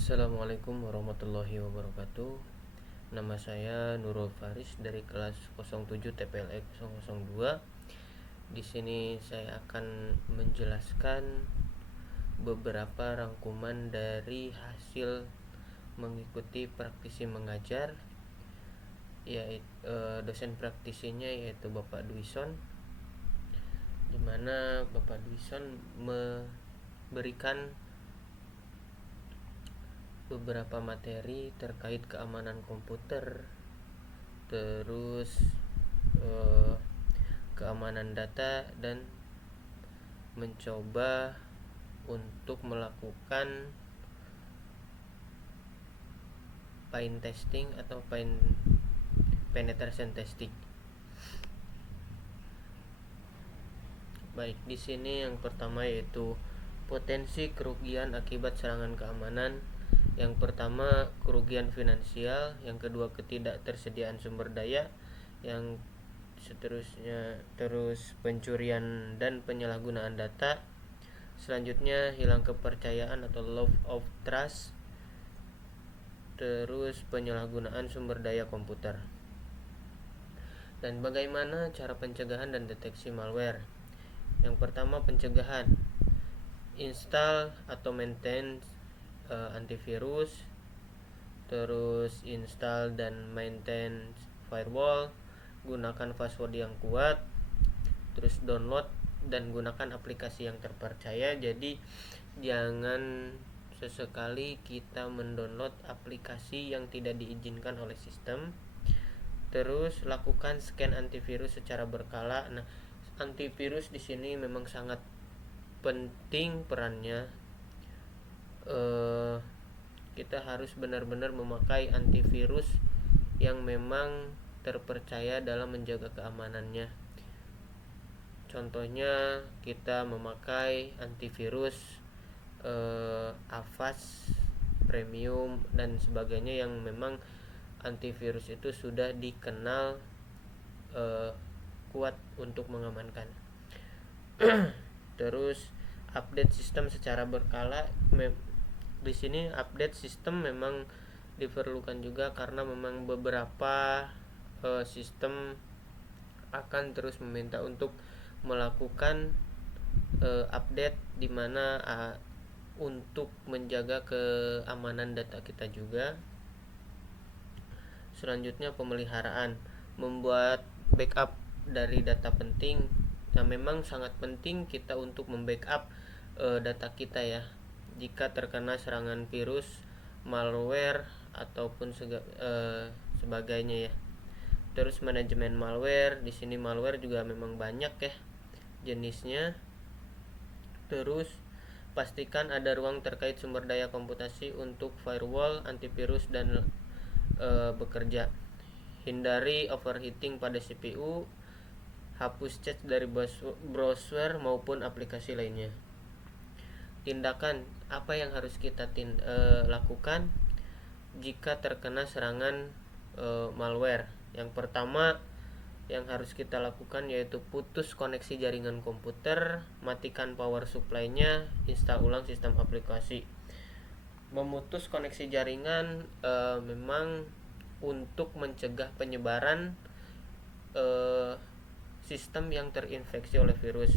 Assalamualaikum warahmatullahi wabarakatuh. Nama saya Nurul Faris dari kelas 07 TPLE 002. Di sini saya akan menjelaskan beberapa rangkuman dari hasil mengikuti praktisi mengajar, yaitu dosen praktisinya yaitu Bapak Dwison, di mana Bapak Dwison memberikan beberapa materi terkait keamanan komputer, terus keamanan data, dan mencoba untuk melakukan pen testing atau penetration testing. Baik, di sini yang pertama yaitu potensi kerugian akibat serangan keamanan. Yang pertama, kerugian finansial. Yang kedua, ketidaktersediaan sumber daya. Yang seterusnya terus pencurian dan penyalahgunaan data. Selanjutnya, hilang kepercayaan atau loss of trust. Terus penyalahgunaan sumber daya komputer. Dan bagaimana cara pencegahan dan deteksi malware? Yang pertama, pencegahan. Install atau maintain antivirus, terus install dan maintain firewall, gunakan password yang kuat, terus download dan gunakan aplikasi yang terpercaya. Jadi jangan sesekali kita mendownload aplikasi yang tidak diizinkan oleh sistem. Terus lakukan scan antivirus secara berkala. Nah, antivirus di sini memang sangat penting perannya. Kita harus benar-benar memakai antivirus yang memang terpercaya dalam menjaga keamanannya. Contohnya kita memakai antivirus Avast, Premium dan sebagainya, yang memang antivirus itu sudah dikenal kuat untuk mengamankan. Terus update sistem secara berkala. Di sini update sistem memang diperlukan juga karena memang beberapa sistem akan terus meminta untuk melakukan update, di mana untuk menjaga keamanan data kita juga. Selanjutnya, pemeliharaan, membuat backup dari data penting. Nah, memang sangat penting kita untuk membackup data kita ya, jika terkena serangan virus, malware ataupun sebagainya ya. Terus manajemen malware. Di sini malware juga memang banyak ya jenisnya. Terus pastikan ada ruang terkait sumber daya komputasi untuk firewall, antivirus dan bekerja. Hindari overheating pada CPU. Hapus cache dari browser maupun aplikasi lainnya. Tindakan apa yang harus kita lakukan jika terkena serangan malware? Yang pertama yang harus kita lakukan yaitu putus koneksi jaringan komputer, matikan power supply-nya, install ulang sistem aplikasi. Memutus koneksi jaringan memang untuk mencegah penyebaran sistem yang terinfeksi oleh virus.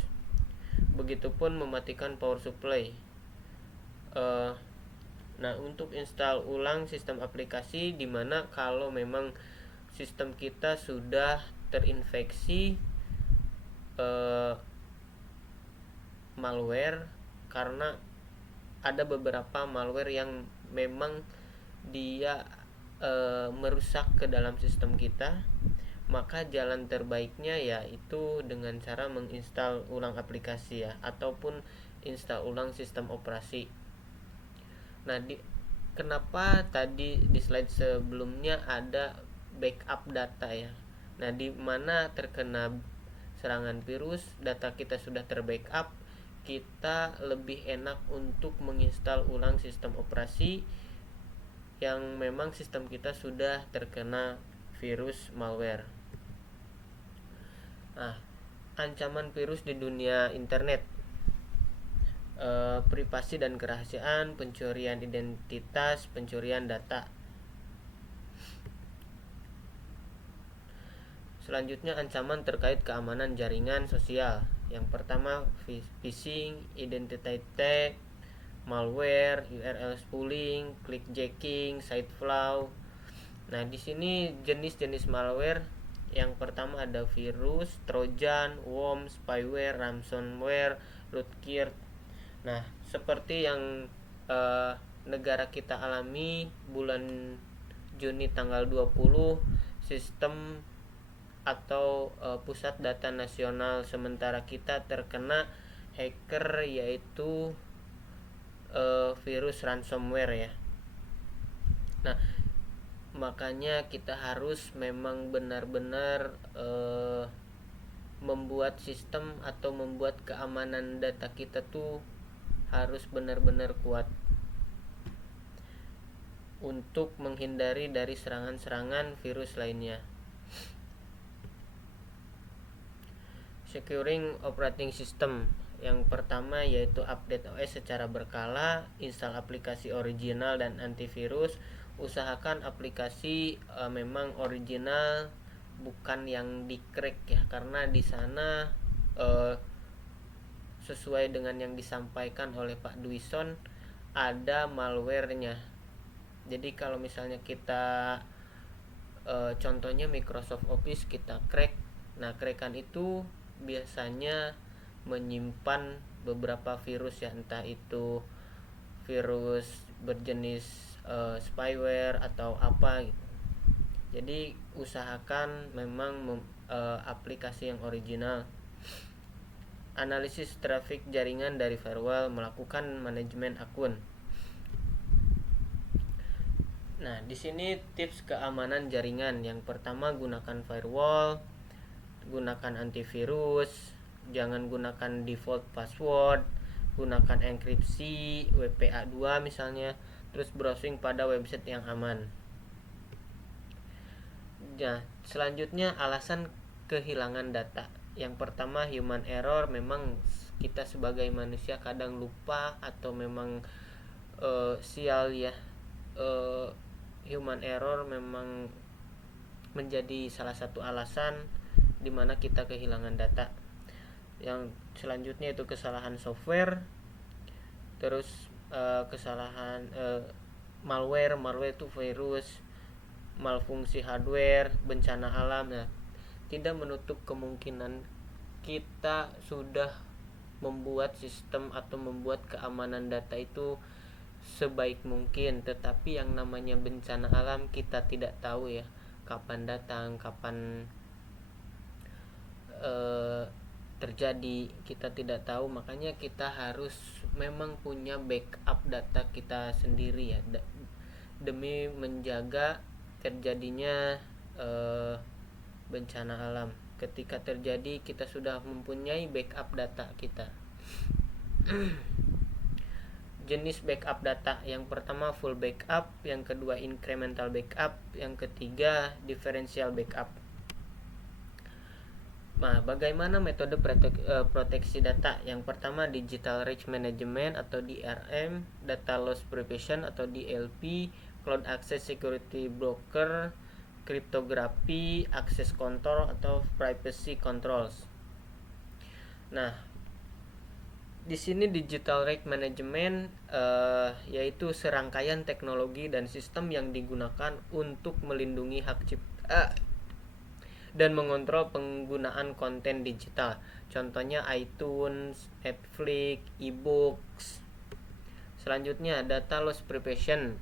Begitupun mematikan power supply. Nah, untuk install ulang sistem aplikasi, dimana kalau memang sistem kita sudah terinfeksi malware, karena ada beberapa malware yang memang dia merusak ke dalam sistem kita, maka jalan terbaiknya yaitu dengan cara menginstal ulang aplikasi ya, ataupun install ulang sistem operasi. Nah, kenapa tadi di slide sebelumnya ada backup data ya? Nah, di mana terkena serangan virus, data kita sudah terbackup, kita lebih enak untuk menginstal ulang sistem operasi yang memang sistem kita sudah terkena virus malware. Nah, ancaman virus di dunia internet. privasi dan kerahasiaan, pencurian identitas, pencurian data. Selanjutnya ancaman terkait keamanan jaringan sosial. Yang pertama phishing, identity theft, malware, URL spooling, clickjacking, site flaw. Nah, di sini jenis-jenis malware yang pertama ada virus, trojan, worm, spyware, ransomware, rootkit. Nah, seperti yang negara kita alami bulan Juni tanggal 20, sistem atau pusat data nasional sementara kita terkena hacker, yaitu virus ransomware ya. Nah, makanya kita harus memang benar-benar membuat sistem atau membuat keamanan data kita tuh harus benar-benar kuat untuk menghindari dari serangan-serangan virus lainnya. Securing operating system. Yang pertama yaitu update OS secara berkala, install aplikasi original dan antivirus. Usahakan aplikasi memang original, bukan yang di-crack ya, karena di sana sesuai dengan yang disampaikan oleh Pak Duison ada malwarenya. Jadi kalau misalnya kita contohnya Microsoft Office kita crack, nah crackan itu biasanya menyimpan beberapa virus ya, entah itu virus berjenis spyware atau apa gitu. Jadi usahakan memang aplikasi yang original. Analisis traffic jaringan dari firewall, melakukan manajemen akun. Nah, di sini tips keamanan jaringan. Yang pertama, gunakan firewall, gunakan antivirus, jangan gunakan default password, gunakan enkripsi, WPA2 misalnya, terus browsing pada website yang aman. Nah, selanjutnya alasan kehilangan data. Yang pertama, human error. Memang kita sebagai manusia kadang lupa atau memang sial ya. Human error memang menjadi salah satu alasan di mana kita kehilangan data. Yang selanjutnya itu kesalahan software, terus kesalahan malware itu virus, malfungsi hardware, bencana alam. Nah, tidak menutup kemungkinan kita sudah membuat sistem atau membuat keamanan data itu sebaik mungkin, tetapi yang namanya bencana alam kita tidak tahu ya kapan datang, kapan terjadi, kita tidak tahu. Makanya kita harus memang punya backup data kita sendiri ya, demi menjaga terjadinya bencana alam. Ketika terjadi kita sudah mempunyai backup data kita. Jenis backup data, yang pertama full backup, yang kedua incremental backup, yang ketiga differential backup. Nah, bagaimana metode proteksi data? Yang pertama digital rights management atau DRM, data loss prevention atau DLP, cloud access security broker, kriptografi, access control atau privacy controls. Nah, di sini digital rights management yaitu serangkaian teknologi dan sistem yang digunakan untuk melindungi hak cipta dan mengontrol penggunaan konten digital. Contohnya iTunes, Netflix, e-books. Selanjutnya data loss prevention,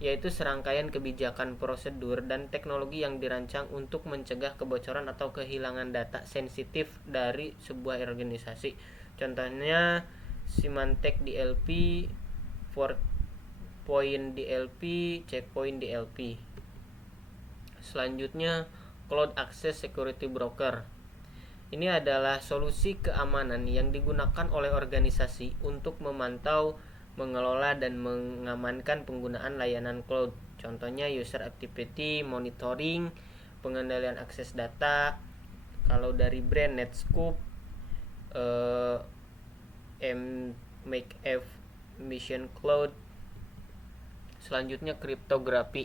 yaitu serangkaian kebijakan, prosedur, dan teknologi yang dirancang untuk mencegah kebocoran atau kehilangan data sensitif dari sebuah organisasi. Contohnya Symantec DLP, Fortpoint DLP, Checkpoint DLP. Selanjutnya Cloud Access Security Broker. Ini adalah solusi keamanan yang digunakan oleh organisasi untuk memantau, mengelola, dan mengamankan penggunaan layanan cloud. Contohnya user activity monitoring, pengendalian akses data. Kalau dari brand Netscope, make mission cloud. Selanjutnya kriptografi,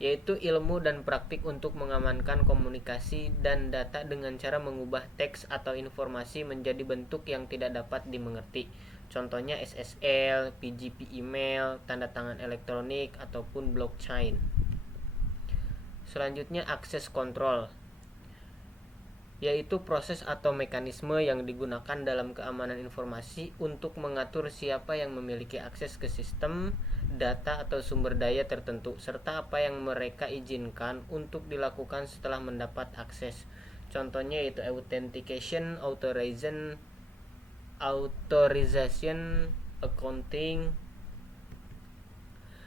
yaitu ilmu dan praktik untuk mengamankan komunikasi dan data dengan cara mengubah teks atau informasi menjadi bentuk yang tidak dapat dimengerti. Contohnya SSL, PGP email, tanda tangan elektronik, ataupun blockchain. Selanjutnya akses kontrol, yaitu proses atau mekanisme yang digunakan dalam keamanan informasi untuk mengatur siapa yang memiliki akses ke sistem, data atau sumber daya tertentu, serta apa yang mereka izinkan untuk dilakukan setelah mendapat akses. Contohnya yaitu authentication, authorization, accounting.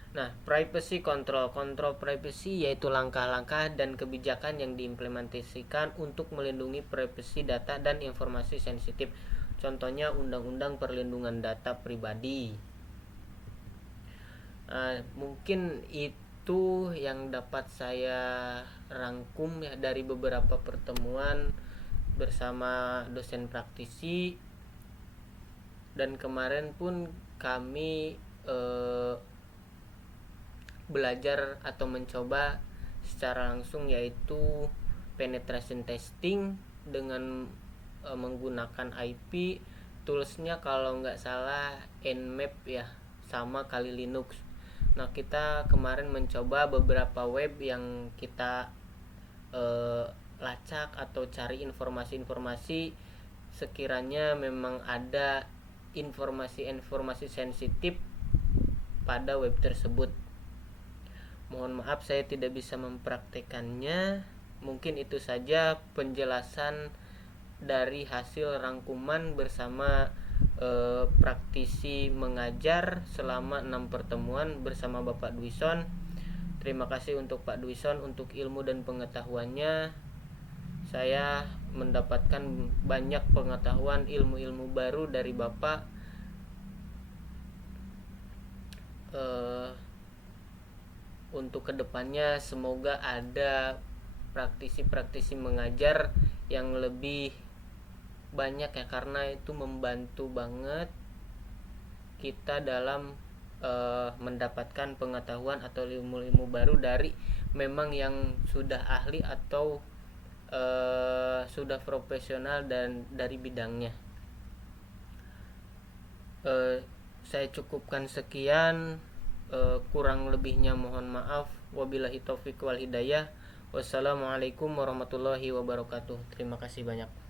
Nah, privacy control. Kontrol privacy yaitu langkah-langkah dan kebijakan yang diimplementasikan untuk melindungi privasi data dan informasi sensitif. Contohnya Undang-Undang Perlindungan Data Pribadi. Mungkin itu yang dapat saya rangkum ya dari beberapa pertemuan bersama dosen praktisi. Dan kemarin pun kami belajar atau mencoba secara langsung, yaitu penetration testing dengan menggunakan IP. Toolsnya kalau nggak salah Nmap ya, sama kali Linux. Nah, kita kemarin mencoba beberapa web yang kita lacak atau cari informasi-informasi sekiranya memang ada informasi-informasi sensitif pada web tersebut. Mohon maaf saya tidak bisa mempraktekannya. Mungkin itu saja penjelasan dari hasil rangkuman bersama praktisi mengajar selama 6 pertemuan bersama Bapak Dwison. Terima kasih untuk Pak Dwison untuk ilmu dan pengetahuannya. Saya mendapatkan banyak pengetahuan, ilmu-ilmu baru dari Bapak. Untuk kedepannya semoga ada praktisi-praktisi mengajar yang lebih banyak ya, karena itu membantu banget kita dalam mendapatkan pengetahuan atau ilmu-ilmu baru dari memang yang sudah ahli atau sudah profesional dan dari bidangnya. Saya cukupkan sekian, kurang lebihnya mohon maaf. Wabillahi taufiq wal hidayah. Wassalamualaikum warahmatullahi wabarakatuh. Terima kasih banyak.